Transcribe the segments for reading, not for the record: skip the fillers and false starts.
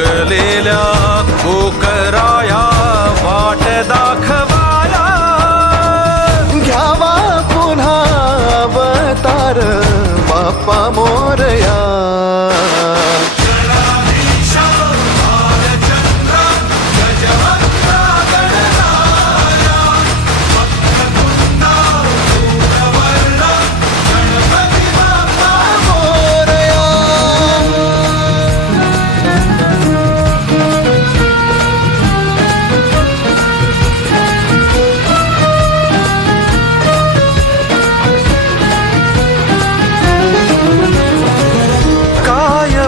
उगलेल्या कोकराया वाट दाखवाया, घ्यावा पुन्हा अवतार बाप्पा मोरया.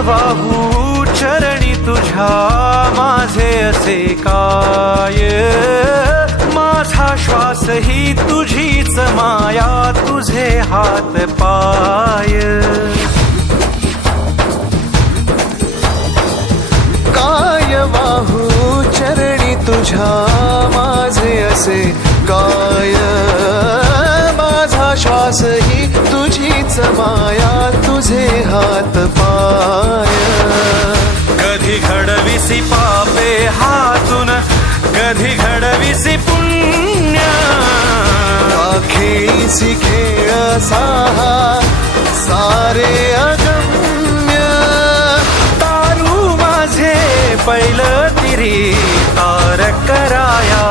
वाहू चरणी तुझ्या माझे असे काय, माझा श्वास ही तुझीच माया, तुझे हात पाय. काय वाहू चरणी तुझ्या माझे असे काय, माझा श्वास ही तुझीच माया, तुझे हात पाय. कधी घडविसी पापे हातून, कधी घडविसी पुण्य, खेळीसी खेळ साहा सारे अगम्य. तारू माझे पैल तिरी तार कराया,